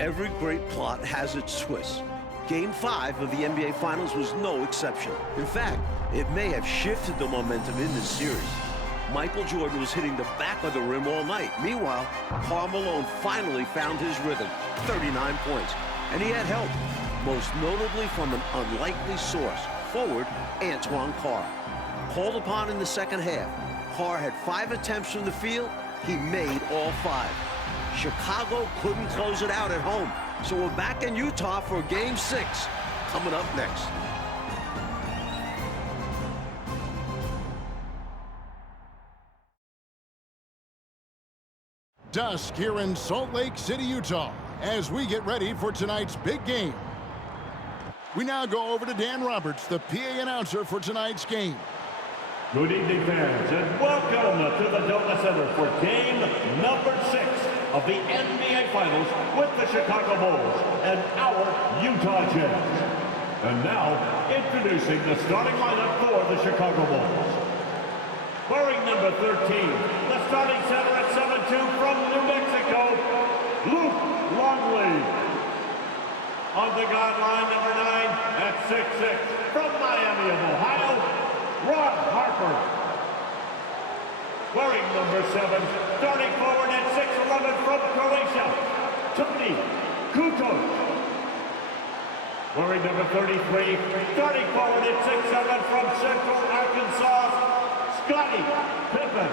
Every great plot has its twists. Game 5 of the NBA Finals was no exception. In fact, it may have shifted the momentum in this series. Michael Jordan was hitting the back of the rim all night. Meanwhile, Karl Malone finally found his rhythm, 39 points. And he had help, most notably from an unlikely source, forward Antoine Carr. Called upon in the second half, Carr had 5 attempts from the field. He made all 5. Chicago couldn't close it out at home. So we're back in Utah for Game 6, coming up next. Dusk here in Salt Lake City, Utah, as we get ready for tonight's big game. We now go over to Dan Roberts, the PA announcer for tonight's game. Good evening, fans, and welcome to the Donut Center for game number 6 of the NBA Finals with the Chicago Bulls and our Utah Jazz. And now, introducing the starting lineup for the Chicago Bulls. Wearing number 13, the starting center at 7'2" from New Mexico, Luke Longley. On the guard line, number 9 at 6'6", from Miami of Ohio, Ron Harper. Wearing number 7, starting forward at 6'11" from Croatia, Toni Kukoc. Wearing number 33, starting forward at 6'7" from Central Arkansas, Scottie Pippen.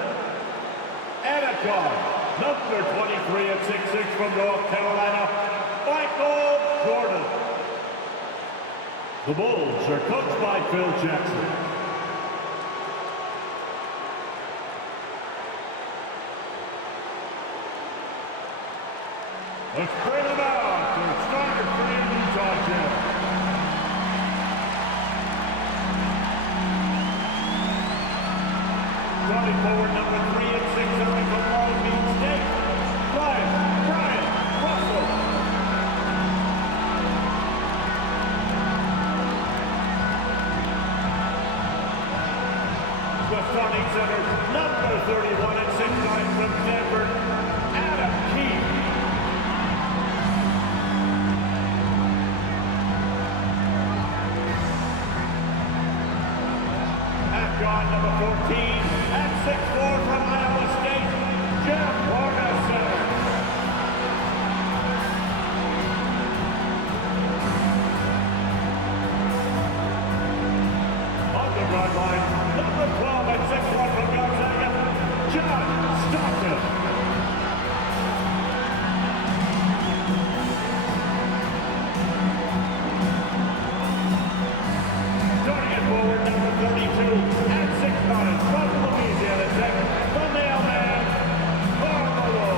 And a guard, number 23 at 6'6" from North Carolina, Michael Jordan. The Bulls are coached by Phil Jackson. Let's bring them out to start for the Utah Jazz. Starting forward, number 3 at 6'7" from Long Beach State, Bryon Russell. The starting center, number 31 at 6'9" from Stanford, Adam Keefe. Guard number 14 at 6'4" from Iowa State, Jeff Hornacek. On the guard line, number 12 at 6'1" from Gonzaga, John Stockton. Starting at forward, number 32. From Louisiana Tech, the mailman, Carmelo.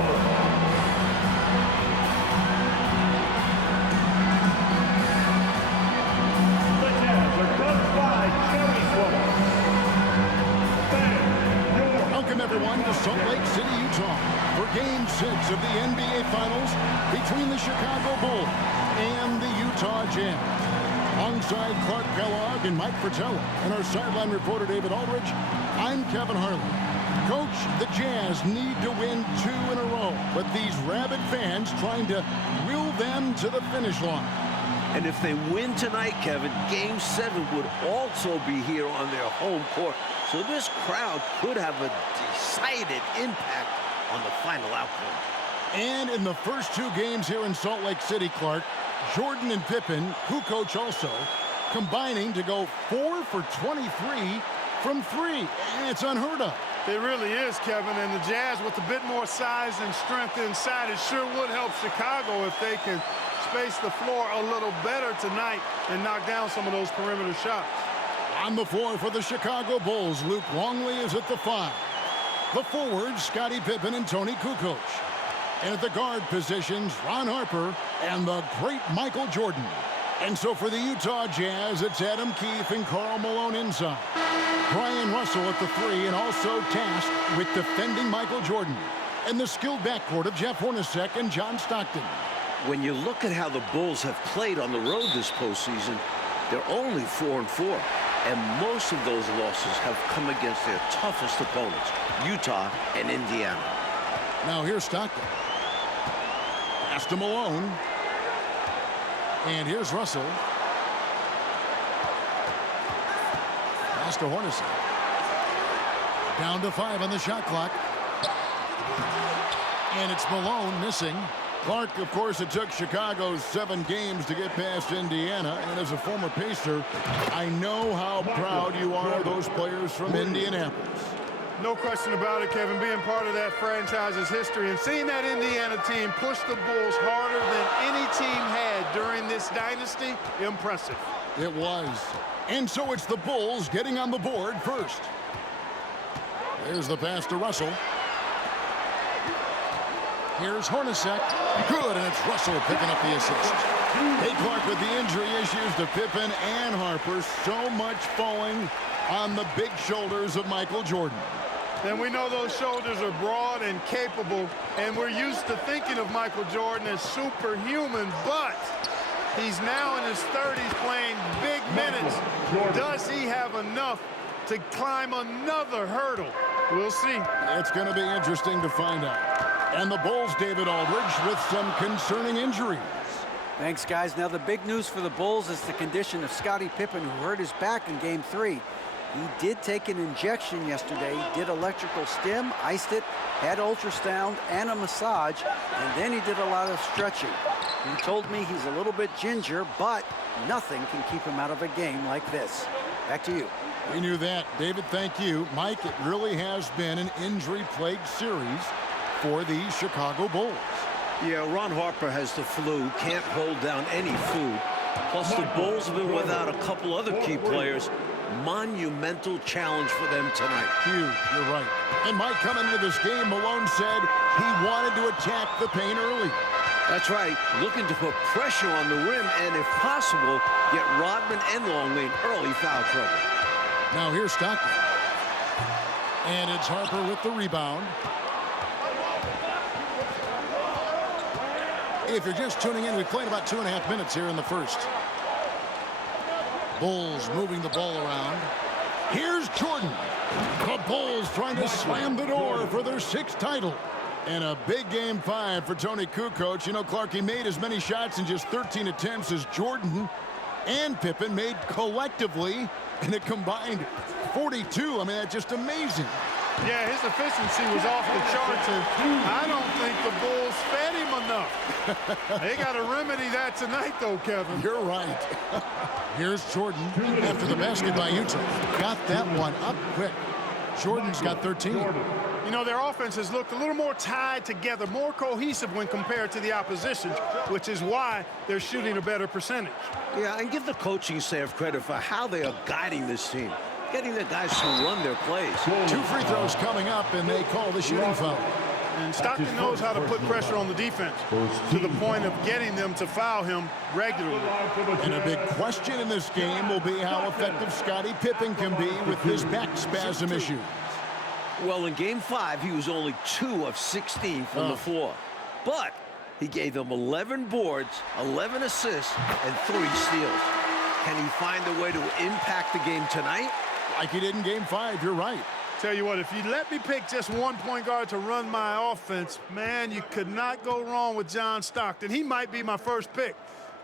The Jazz are coached by Jerry Sloan. Welcome everyone to Salt Lake City, Utah, for Game 6 of the NBA Finals between the Chicago Bulls and the Utah Jazz. Alongside Clark Kellogg and Mike Fratello and our sideline reporter David Aldridge, I'm Kevin Harlan. Coach, the Jazz need to win 2 in a row, but these rabid fans trying to will them to the finish line. And if they win tonight, Kevin, Game 7 would also be here on their home court. So this crowd could have a decided impact on the final outcome. And in the first 2 games here in Salt Lake City, Clark, Jordan and Pippen, Kukoc also, combining to go 4 for 23 from 3. It's unheard of. It really is, Kevin, and the Jazz with a bit more size and strength inside, it sure would help Chicago if they can space the floor a little better tonight and knock down some of those perimeter shots. On the floor for the Chicago Bulls, Luke Longley is at the 5. The forwards, Scottie Pippen and Toni Kukoc. And at the guard positions, Ron Harper and the great Michael Jordan. And so for the Utah Jazz, it's Adam Keefe and Karl Malone inside. Bryon Russell at the 3 and also tasked with defending Michael Jordan. And the skilled backcourt of Jeff Hornacek and John Stockton. When you look at how the Bulls have played on the road this postseason, they're only 4-4. And most of those losses have come against their toughest opponents, Utah and Indiana. Now here's Stockton. Pass to Malone. And here's Russell. Pass to Hornacek. Down to 5 on the shot clock. And it's Malone missing. Clark, of course, it took Chicago 7 games to get past Indiana. And as a former Pacer, I know how proud you are of those players from Indianapolis. No question about it, Kevin, being part of that franchise's history and seeing that Indiana team push the Bulls harder than any team had during this dynasty, impressive. It was. And so it's the Bulls getting on the board first. There's the pass to Russell. Here's Hornacek. Good, and it's Russell picking up the assist. Hey, Clark, with the injury issues to Pippen and Harper, so much falling on the big shoulders of Michael Jordan. And we know those shoulders are broad and capable, and we're used to thinking of Michael Jordan as superhuman, but he's now in his 30s playing big minutes. Does he have enough to climb another hurdle? We'll see. It's going to be interesting to find out. And the Bulls, David Aldridge, with some concerning injuries. Thanks, guys. Now, the big news for the Bulls is the condition of Scottie Pippen, who hurt his back in Game 3. He did take an injection yesterday, did electrical stim, iced it, had ultrasound and a massage, and then he did a lot of stretching. He told me he's a little bit ginger, but nothing can keep him out of a game like this. Back to you. We knew that. David, thank you. Mike, it really has been an injury-plagued series for the Chicago Bulls. Yeah, Ron Harper has the flu, can't hold down any food. Plus, the Bulls have been without a couple other key players. Monumental challenge for them tonight. Huge, you're right. And Mike, coming into this game, Malone said he wanted to attack the paint early. That's right, looking to put pressure on the rim and, if possible, get Rodman and Longley in early foul trouble. Now here's Stockton. And it's Harper with the rebound. If you're just tuning in, we played about 2.5 minutes here in the first. Bulls moving the ball around. Here's Jordan. The Bulls trying to slam the door for their 6th title. And a big Game 5 for Tony Kukoc. You know, Clark, he made as many shots in just 13 attempts as Jordan and Pippen made collectively in a combined 42. I mean, that's just amazing. Yeah, his efficiency was off the charts, and I don't think the Bulls fed him enough. They got to remedy that tonight, though, Kevin. You're right. Here's Jordan after the basket by Utah. Got that one up quick. Jordan's got 13. You know, their offense has looked a little more tied together, more cohesive when compared to the opposition, which is why they're shooting a better percentage. Yeah, and give the coaching staff credit for how they are guiding this team, getting the guys to run their plays. 2 free throws coming up, and they call the shooting foul. And Stockton knows how to put pressure on the defense to the point of getting them to foul him regularly. And a big question in this game will be how effective Scottie Pippen can be with his back spasm issues. Well, in Game 5, he was only 2 of 16 from the floor. But he gave them 11 boards, 11 assists, and 3 steals. Can he find a way to impact the game tonight? Like he did in Game 5, you're right. Tell you what, if you let me pick just one point guard to run my offense, man, you could not go wrong with John Stockton. He might be my first pick.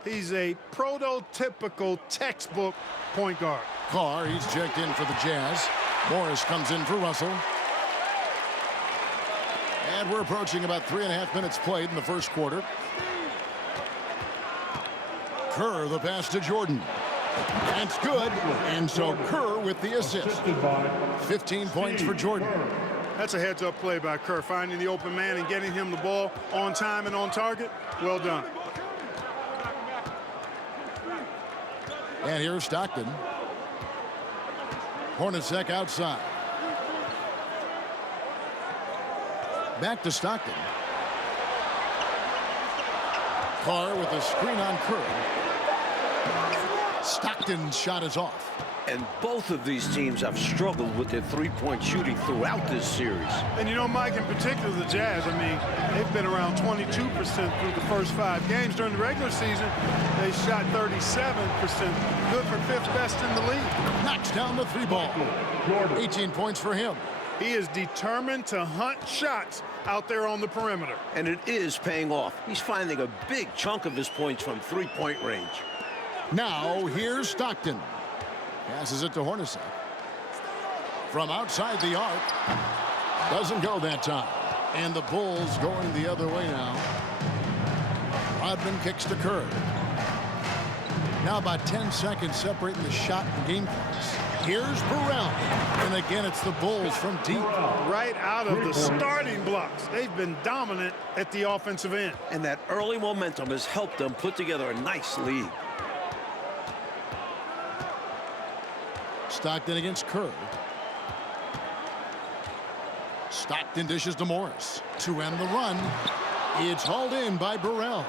He's a prototypical textbook point guard. Carr, he's checked in for the Jazz. Morris comes in for Russell. And we're approaching about 3.5 minutes played in the first quarter. Kerr, the pass to Jordan. That's good. And so Kerr with the assist. 15 points for Jordan. That's a heads-up play by Kerr, finding the open man and getting him the ball on time and on target. Well done. And here's Stockton. Hornacek outside. Back to Stockton. Carr with a screen on Kerr. Stockton's shot is off. And both of these teams have struggled with their three-point shooting throughout this series. And you know, Mike, in particular, the Jazz, I mean, they've been around 22% through the first 5 games. During the regular season, they shot 37%. Good for 5th best in the league. Knocks down the 3 ball. 18 points for him. He is determined to hunt shots out there on the perimeter. And it is paying off. He's finding a big chunk of his points from three-point range. Now, here's Stockton. Passes it to Hornacek. From outside the arc. Doesn't go that time. And the Bulls going the other way now. Rodman kicks to Kerr. Now about 10 seconds separating the shot and game clocks. Here's Burrell. And again, it's the Bulls from deep. Right out of the starting blocks. They've been dominant at the offensive end. And that early momentum has helped them put together a nice lead. Stockton against Kerr. Stockton dishes to Morris. To end the run, it's hauled in by Burrell.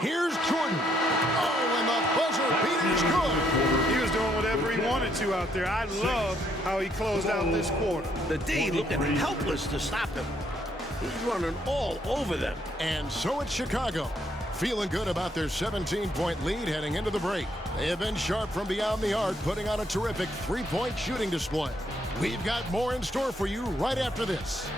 Here's Jordan. Oh, and the buzzer beater's good. He was doing whatever he wanted to out there. I love how he closed out this quarter. The D looking helpless to stop him. He's running all over them. And so it's Chicago. Feeling good about their 17-point lead heading into the break. They have been sharp from beyond the arc, putting on a terrific three-point shooting display. We've got more in store for you right after this.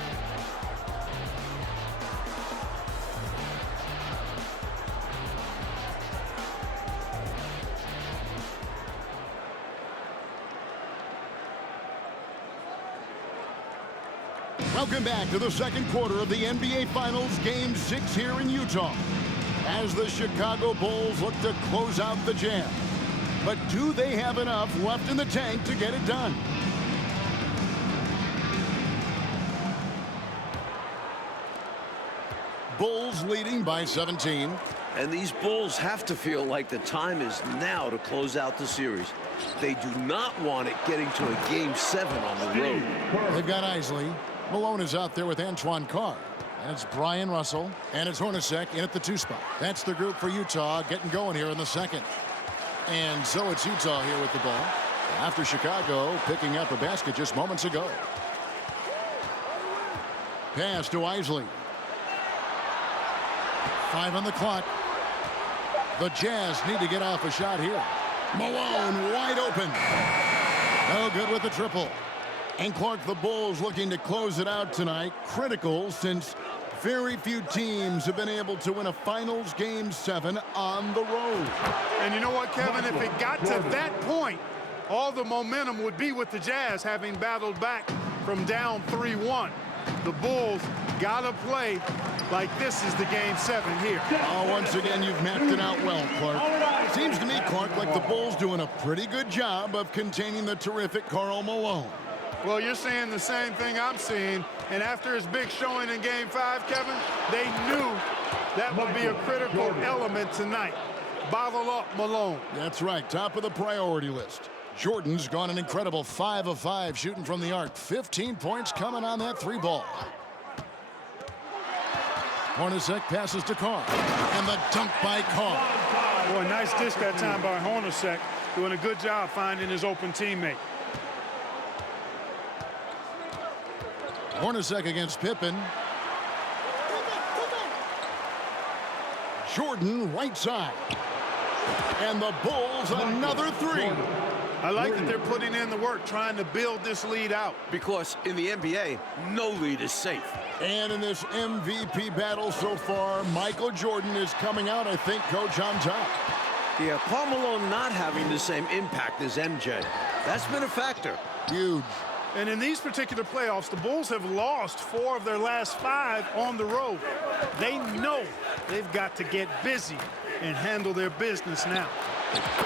Welcome back to the second quarter of the NBA Finals, Game 6 here in Utah, as the Chicago Bulls look to close out the Jam. But do they have enough left in the tank to get it done? Bulls leading by 17. And these Bulls have to feel like the time is now to close out the series. They do not want it getting to a Game 7 on the road. They've got Isley. Malone is out there with Antoine Carr. And it's Bryon Russell. And it's Hornacek in at the 2 spot. That's the group for Utah getting going here in the second. And so it's Utah here with the ball, after Chicago picking up a basket just moments ago. Pass to Isley. 5 on the clock. The Jazz need to get off a shot here. Malone wide open. No good with the triple. And Clark, the Bulls looking to close it out tonight. Critical, since very few teams have been able to win a Finals Game 7 on the road. And you know what, Kevin? If it got to that point, all the momentum would be with the Jazz, having battled back from down 3-1. The Bulls got to play like this is the Game 7 here. Oh, once again, you've mapped it out well, Clark. Seems to me, Clark, like the Bulls doing a pretty good job of containing the terrific Karl Malone. Well, you're seeing the same thing I'm seeing. And after his big showing in Game 5, Kevin, they knew that would be a critical element tonight. Bottle up Malone. That's right. Top of the priority list. Jordan's gone an incredible 5 of 5 shooting from the arc. 15 points coming on that 3 ball. Hornacek passes to Carr. And the dunk by Carr. Boy, nice dish that time by Hornacek. Doing a good job finding his open teammate. Hornacek against Pippen. Jordan right side. And the Bulls another 3. I like that they're putting in the work, trying to build this lead out. Because in the NBA, no lead is safe. And in this MVP battle so far, Michael Jordan is coming out, I think, Coach, on top. Yeah, Karl Malone not having the same impact as MJ. That's been a factor. Huge. And in these particular playoffs, the Bulls have lost 4 of their last 5 on the road. They know they've got to get busy and handle their business now.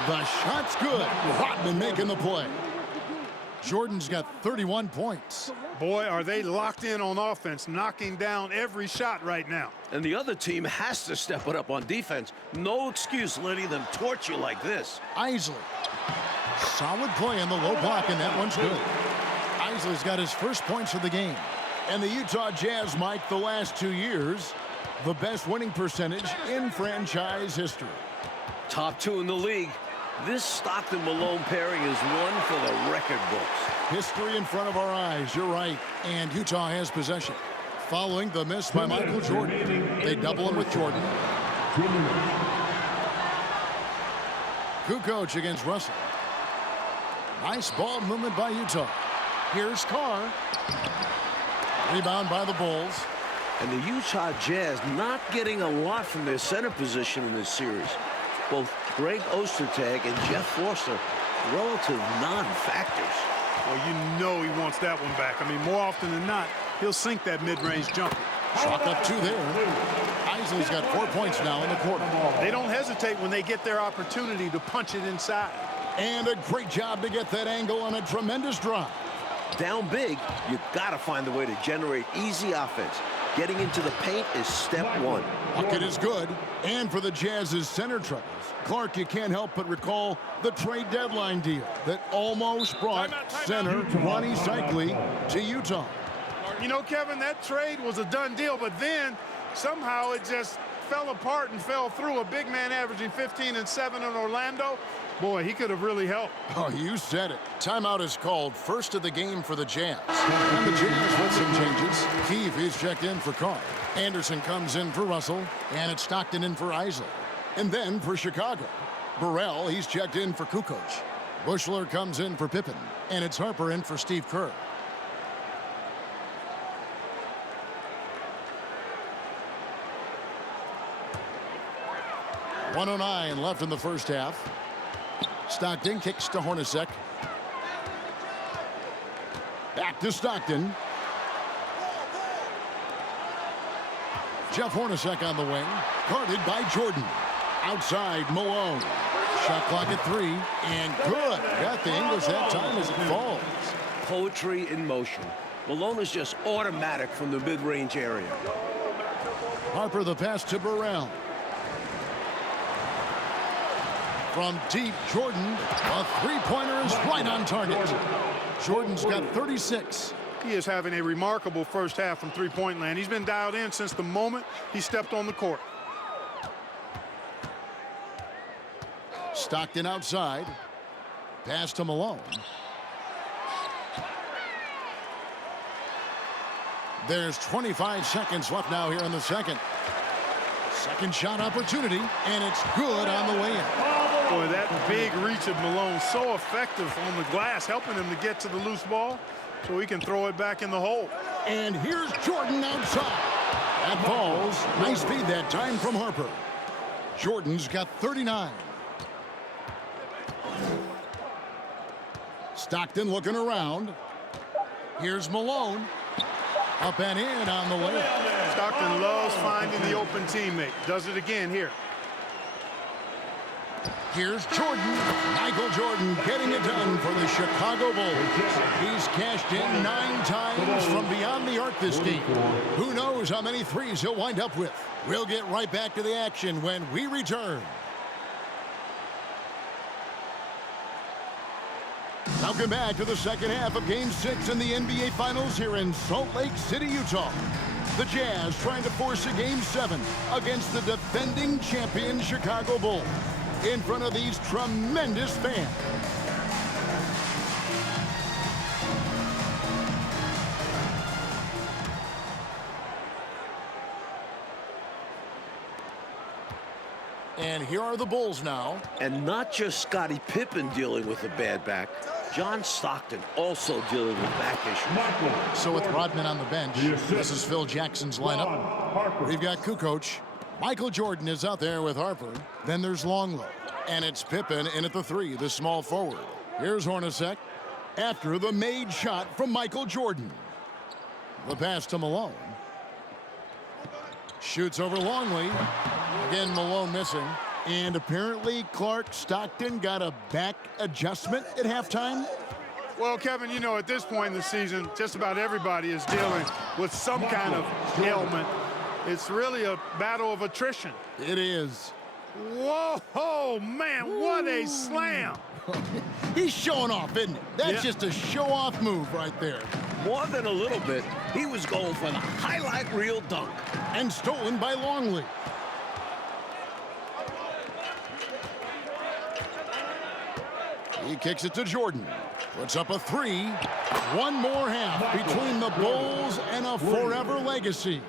The shot's good. Rodman making the play. Jordan's got 31 points. Boy, are they locked in on offense, knocking down every shot right now. And the other team has to step it up on defense. No excuse letting them torch you like this. Isley. Solid play in the low block, and that one's good. Isley's got his first points of the game. And the Utah Jazz, Mike, the last 2 years, the best winning percentage in franchise history. Top 2 in the league. This Stockton-Malone pairing is one for the record books. History in front of our eyes, you're right. And Utah has possession. Following the miss by Michael Jordan. They double him with Jordan. Kukoc against Russell. Nice ball movement by Utah. Here's Carr. Rebound by the Bulls. And the Utah Jazz not getting a lot from their center position in this series. Both Greg Ostertag and Jeff Forster, relative non-factors. Well, you know he wants that one back. I mean, more often than not, he'll sink that mid-range jumper. Chalk up 2 there. Isley's got 4 points now in the quarter. They don't hesitate when they get their opportunity to punch it inside. And a great job to get that angle on a tremendous drive. Down big, you got to find a way to generate easy offense. Getting into the paint is step one. Bucket is good. And for the Jazz's center troubles, Clark, you can't help but recall the trade deadline deal that almost brought center Ronnie Cycli to Utah. You know, Kevin, that trade was a done deal, but then somehow it just fell apart and fell through. A big man averaging 15 and 7 in Orlando. Boy, he could have really helped. Oh, you said it. Timeout is called, first of the game for the Jazz. And the Jazz with some changes. Keefe is checked in for Carr. Anderson comes in for Russell. And it's Stockton in for Isley. And then for Chicago, Burrell, he's checked in for Kukoc. Bushler comes in for Pippen. And it's Harper in for Steve Kerr. .109 left in the first half. Stockton kicks to Hornacek. Back to Stockton. Jeff Hornacek on the wing. Guarded by Jordan. Outside, Malone. Shot clock at 3. And good. Got the English that time as it falls. Poetry in motion. Malone is just automatic from the mid-range area. Harper the pass to Burrell. From deep, Jordan, a three-pointer is right on target. Jordan's got 36. He is having a remarkable first half from three-point land. He's been dialed in since the moment he stepped on the court. Stockton outside. Pass to Malone. There's 25 seconds left now here in the second. Second shot opportunity, and it's good on the way in. Boy, that big reach of Malone, so effective on the glass, helping him to get to the loose ball so he can throw it back in the hole. And here's Jordan outside. That falls. Nice feed that time from Harper. Jordan's got 39. Stockton looking around. Here's Malone. Up and in on the way. Stockton loves finding the open teammate. Does it again here. Here's Jordan. Michael Jordan getting it done for the Chicago Bulls. He's cashed in 9 times from beyond the arc this game. Who knows how many threes he'll wind up with. We'll get right back to the action when we return. Welcome back to the second half of Game 6 in the NBA Finals here in Salt Lake City, Utah. The Jazz trying to force a Game 7 against the defending champion Chicago Bulls in front of these tremendous fans. And here are the Bulls now. And not just Scottie Pippen dealing with a bad back. John Stockton also dealing with back issues. So with Rodman on the bench, this is Phil Jackson's lineup. We've got Kukoc. Michael Jordan is out there with Harper. Then there's Longlow. And it's Pippen in at the 3, the small forward. Here's Hornacek after the made shot from Michael Jordan. The pass to Malone. Shoots over Longley. Again, Malone missing. And apparently Clark Stockton got a back adjustment at halftime. Well, Kevin, you know, at this point in the season, just about everybody is dealing with some kind of ailment. It's really a battle of attrition. It is. Whoa, man, what a slam. He's showing off, isn't he? That's just a show-off move right there. More than a little bit, he was going for the highlight reel dunk. And stolen by Longley. He kicks it to Jordan. Puts up a 3. One more half between the Bulls and a forever legacy.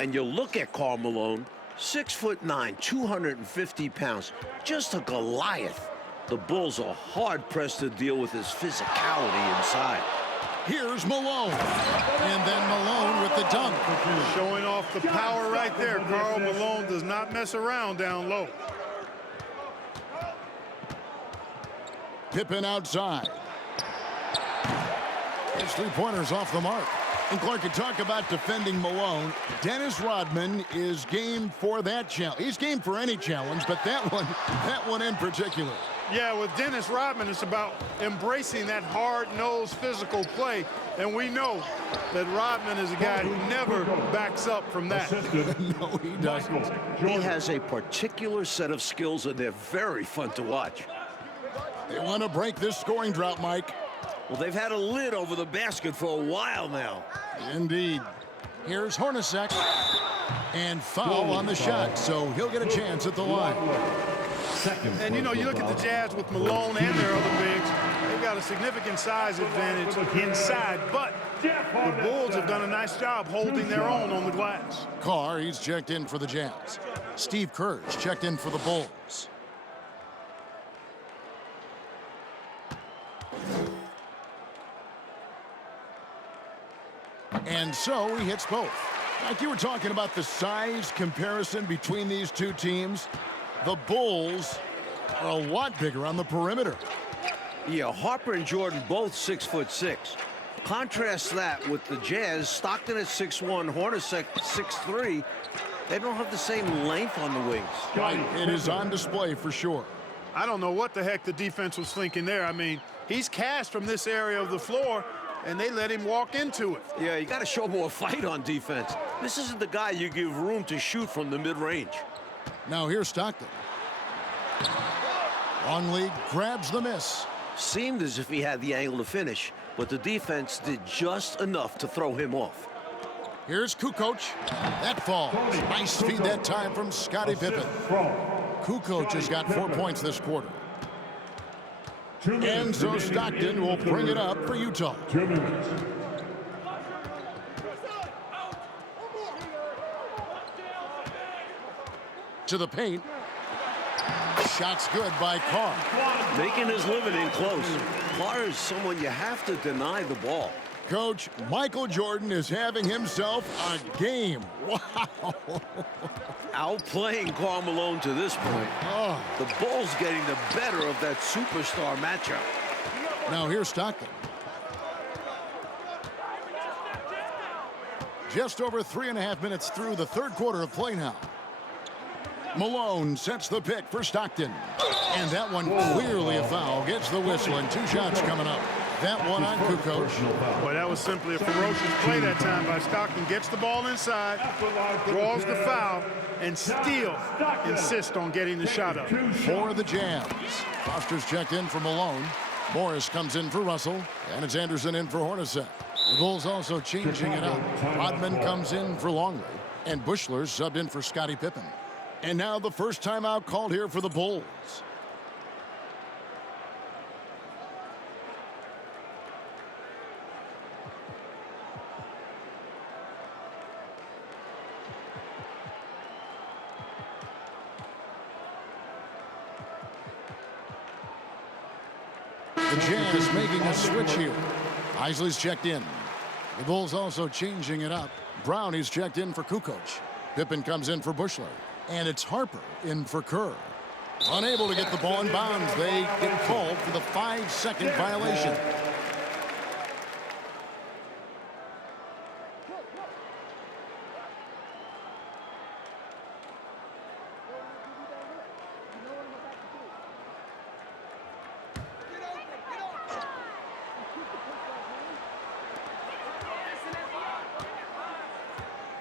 And you look at Karl Malone, 6'9", 250 pounds, just a Goliath. The Bulls are hard-pressed to deal with his physicality inside. Here's Malone. And then Malone with the dunk. Showing off the power right there. Karl Malone does not mess around down low. Pippen outside. His three-pointers off the mark. And Clark, can talk about defending Malone. Dennis Rodman is game for that challenge. He's game for any challenge, but that one in particular. Yeah, with Dennis Rodman, it's about embracing that hard-nosed physical play. And we know that Rodman is a guy who never backs up from that. No, he doesn't. He has a particular set of skills, and they're very fun to watch. They want to break this scoring drought, Mike. Well, they've had a lid over the basket for a while now. Indeed. Here's Hornacek. And foul on the shot, so he'll get a chance at the line. And, you know, you look at the Jazz with Malone and their other bigs, they've got a significant size advantage inside, but the Bulls have done a nice job holding their own on the glass. Carr, he's checked in for the Jazz. Steve Kerr's checked in for the Bulls. And so he hits both. Like you were talking about the size comparison between these two teams, the Bulls are a lot bigger on the perimeter. Yeah, Harper and Jordan both 6'6". Contrast that with the Jazz, Stockton at 6'1", Hornacek 6'3". They don't have the same length on the wings. Right, it is on display for sure. I don't know what the heck the defense was thinking there. I mean, he's cast from this area of the floor, and they let him walk into it. Yeah, you got to show more fight on defense. This isn't the guy you give room to shoot from the mid-range. Now here's Stockton. Longley grabs the miss. Seemed as if he had the angle to finish, but the defense did just enough to throw him off. Here's Kukoc. That falls. Nice feed that time from Scottie Pippen. Kukoc has got 4 points this quarter. And so Stockton will bring it up for Utah. 2 minutes. To the paint. Shot's good by Carr. Making his living in close. Carr is someone you have to deny the ball. Coach, Michael Jordan is having himself a game. Wow. Outplaying Karl Malone to this point. Oh. The Bulls getting the better of that superstar matchup. Now here's Stockton. Just over 3.5 minutes through the third quarter of play now. Malone sets the pick for Stockton. And that one clearly a foul. Gets the whistle and 2 shots coming up. That one on Kukoc. Boy, that was simply a ferocious play that time by Stockton. Gets the ball inside, draws the foul, and still insists on getting the shot up. For the Jazz. Foster's checked in for Malone. Morris comes in for Russell. And it's Anderson in for Hornacek. The Bulls also changing it up. Rodman comes in for Longley. And Bushler's subbed in for Scottie Pippen. And now the first timeout called here for the Bulls. The Jazz making a switch here. Isley's checked in. The Bulls also changing it up. Brownie's checked in for Kukoc. Pippen comes in for Bushler. And it's Harper in for Kerr. Unable to get the ball in bounds. They get called for the 5-second violation.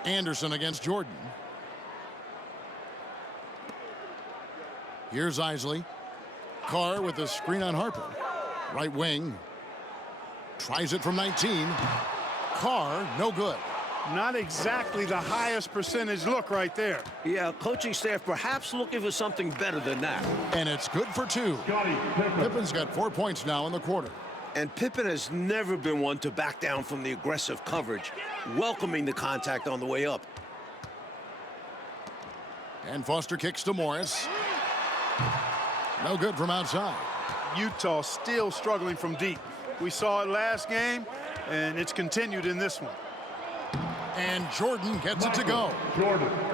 Anderson against Jordan. Here's Isley. Carr with the screen on Harper. Right wing. Tries it from 19. Carr, no good. Not exactly the highest percentage look right there. Yeah, coaching staff perhaps looking for something better than that. And it's good for 2. Pippen's got 4 points now in the quarter. And Pippen has never been one to back down from the aggressive coverage, welcoming the contact on the way up. And Foster kicks to Morris. No good from outside. Utah still struggling from deep. We saw it last game, and it's continued in this one. And Jordan gets it to go.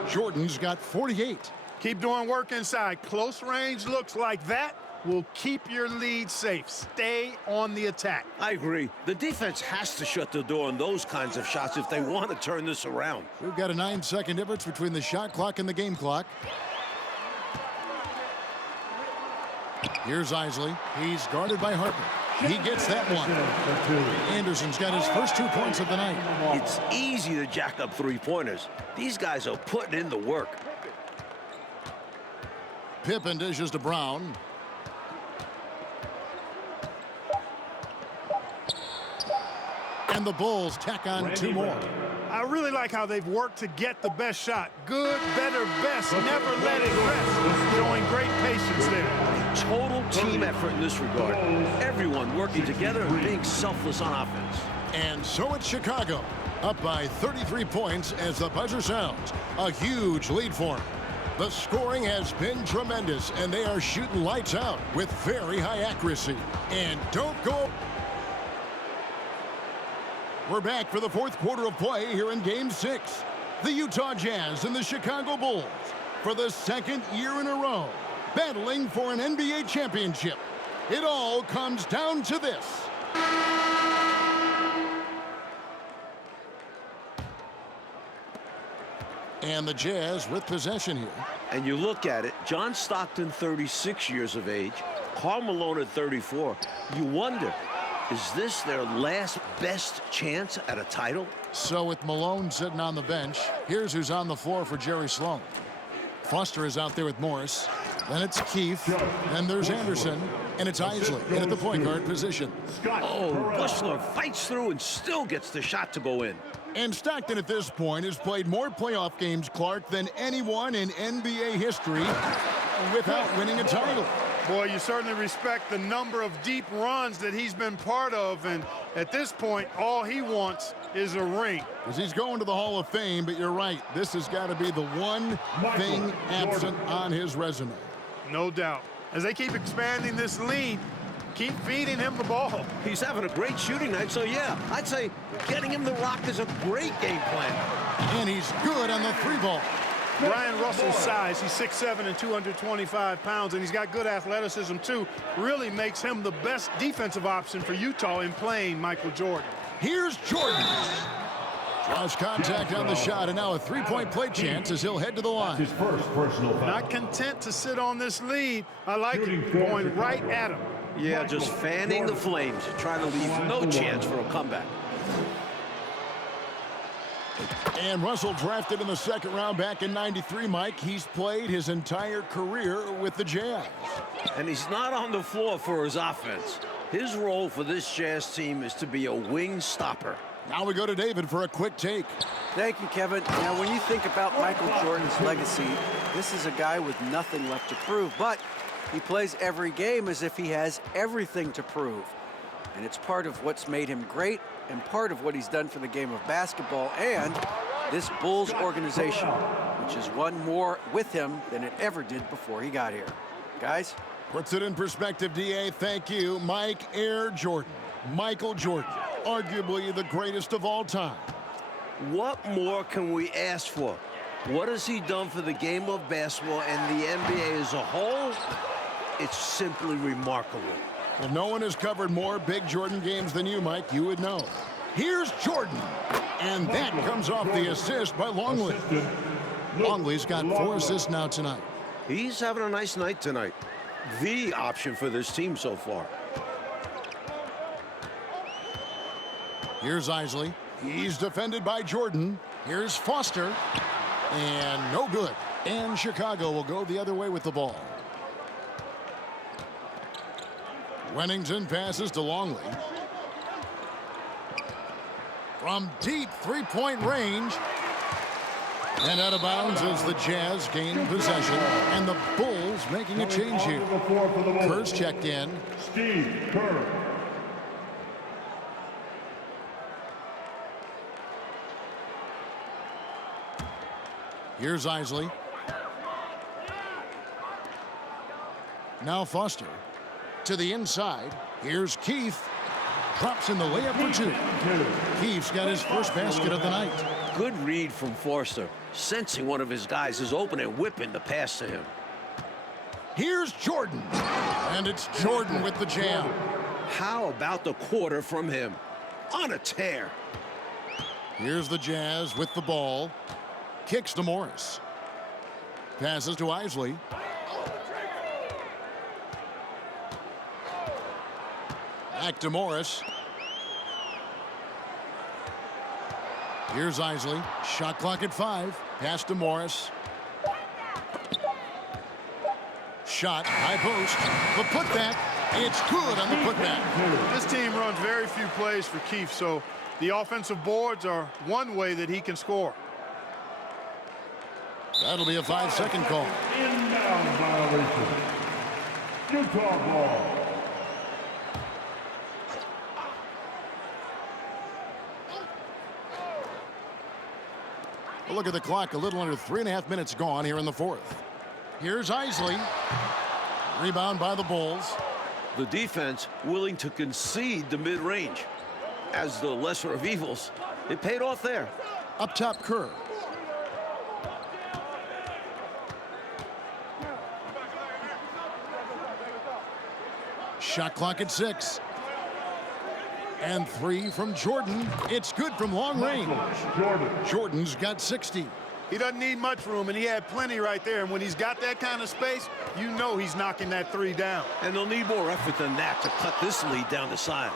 Jordan's got 48. Keep doing work inside. Close range looks like that will keep your lead safe. Stay on the attack. I agree. The defense has to shut the door on those kinds of shots if they want to turn this around. We've got a 9-second difference between the shot clock and the game clock. Here's Isley. He's guarded by Harper. He gets that one. Anderson's got his first 2 points of the night. It's easy to jack up three-pointers. These guys are putting in the work. Pippen dishes to Brown. And the Bulls tack on 2 more. I really like how they've worked to get the best shot. Good, better, best. Never let it rest. Showing great patience there. Total team effort in this regard. Everyone working together and being selfless on offense. And so it's Chicago, up by 33 points as the buzzer sounds. A huge lead for them. The scoring has been tremendous, and they are shooting lights out with very high accuracy. And don't go. We're back for the 4th quarter of play here in Game 6. The Utah Jazz and the Chicago Bulls, for the 2nd year in a row, battling for an NBA championship. It all comes down to this. And the Jazz with possession here. And you look at it, John Stockton, 36 years of age, Karl Malone at 34. You wonder, is this their last best chance at a title? So with Malone sitting on the bench, here's who's on the floor for Jerry Sloan. Foster is out there with Morris. Then it's Keefe. Then there's Anderson. And it's Isley in at the point guard position. Oh, Bushler fights through and still gets the shot to go in. And Stockton at this point has played more playoff games, Clark, than anyone in NBA history without winning a title. Boy, you certainly respect the number of deep runs that he's been part of, and at this point, all he wants is a ring. Because he's going to the Hall of Fame, but you're right. This has got to be the one thing absent on his resume. No doubt. As they keep expanding this lead, keep feeding him the ball. He's having a great shooting night, so yeah, I'd say getting him the rock is a great game plan. And he's good on the 3-ball. Bryon Russell's size, he's 6'7" and 225 pounds, and he's got good athleticism too. Really makes him the best defensive option for Utah in playing Michael Jordan. Here's Jordan. Draws contact on the shot, and now a 3-point play chance as he'll head to the line. His first personal foul. Not content to sit on this lead. I like it, going right at him. Yeah, just fanning the flames, trying to leave no chance for a comeback. And Russell drafted in the 2nd round back in '93, Mike. He's played his entire career with the Jazz. And he's not on the floor for his offense. His role for this Jazz team is to be a wing stopper. Now we go to David for a quick take. Thank you, Kevin. Now, when you think about Michael Jordan's legacy, this is a guy with nothing left to prove, but he plays every game as if he has everything to prove. And it's part of what's made him great and part of what he's done for the game of basketball and this Bulls organization, which has won more with him than it ever did before he got here. Guys? Puts it in perspective, D.A. Thank you. Mike Air Jordan. Michael Jordan, arguably the greatest of all time. What more can we ask for? What has he done for the game of basketball and the NBA as a whole? It's simply remarkable. Well, no one has covered more big Jordan games than you, Mike. You would know. Here's Jordan. And that comes off the assist by Longley. Longley's got 4 assists now tonight. He's having a nice night tonight. The option for this team so far. Here's Isley. He's defended by Jordan. Here's Foster. And no good. And Chicago will go the other way with the ball. Wennington passes to Longley. From deep 3-point range. And out of bounds as the Jazz gain possession. And the Bulls making a change here. Kerr's checked in. Steve Kerr. Here's Isley. Now Foster. To the inside. Here's Keith. Drops in the layup for two. Keith's got his first basket of the night. Good read from Forster, sensing one of his guys is open and whipping the pass to him. Here's Jordan. And it's Jordan with the jam. How about the quarter from him? On a tear. Here's the Jazz with the ball. Kicks to Morris. Passes to Isley. Back to Morris. Here's Isley. Shot clock at 5. Pass to Morris. Shot, high post. The putback. It's good on the putback. This team runs very few plays for Keith, so the offensive boards are one way that he can score. That'll be a 5-second call. Inbound violation. Utah ball. Well, look at the clock. A little under 3.5 minutes gone here in the fourth. Here's Isley. Rebound by the Bulls. The defense willing to concede the mid-range. As the lesser of evils, it paid off there. Up top, Kerr. Shot clock at 6. And 3 from Jordan. It's good from long range. Jordan's got 60. He doesn't need much room, and he had plenty right there. And when he's got that kind of space, you know he's knocking that 3 down. And they'll need more effort than that to cut this lead down to size.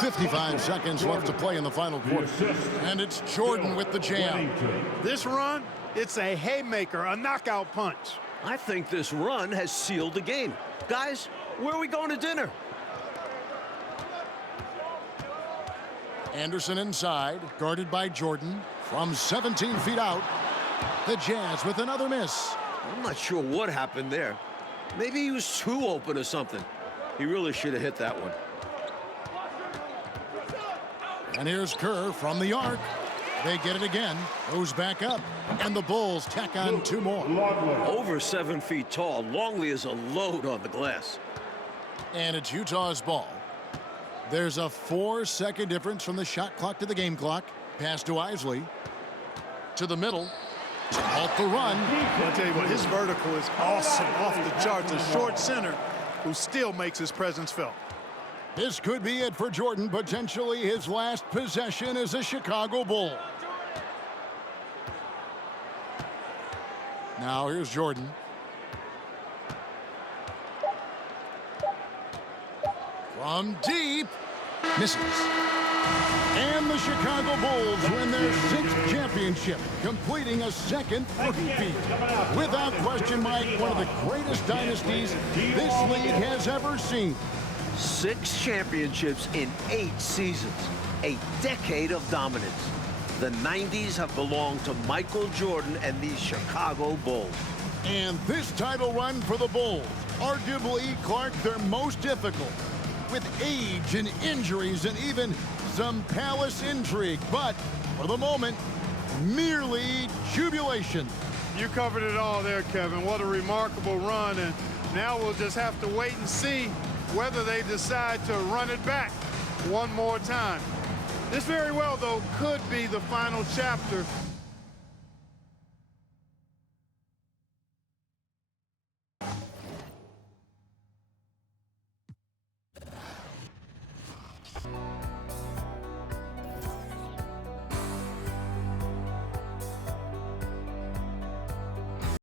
55 seconds left to play in the final quarter. And it's Jordan with the jam. This run, it's a haymaker, a knockout punch. I think this run has sealed the game. Guys, where are we going to dinner? Anderson inside, guarded by Jordan from 17 feet out. The Jazz with another miss. I'm not sure what happened there. Maybe he was too open or something. He really should have hit that one. And here's Kerr from the arc. They get it again. Goes back up. And the Bulls tack on 2 more. Over 7 feet tall, Longley is a load on the glass. And it's Utah's ball. There's a 4-second difference from the shot clock to the game clock. Pass to Isley. To the middle. To halt the run. I'll tell you what, his vertical is awesome, off the charts. A short center who still makes his presence felt. This could be it for Jordan. Potentially his last possession as a Chicago Bull. Now here's Jordan. From deep. Misses. And the Chicago Bulls win their 6th championship, completing a second three-peat. Without question, Mike, one of the greatest dynasties this league has ever seen. 6 championships in 8 seasons. A decade of dominance. The 90s have belonged to Michael Jordan and the Chicago Bulls. And this title run for the Bulls, arguably, Clark, their most difficult, with age and injuries and even some palace intrigue. But for the moment, merely jubilation. You covered it all there, Kevin. What a remarkable run. And now we'll just have to wait and see whether they decide to run it back one more time. This very well, though, could be the final chapter.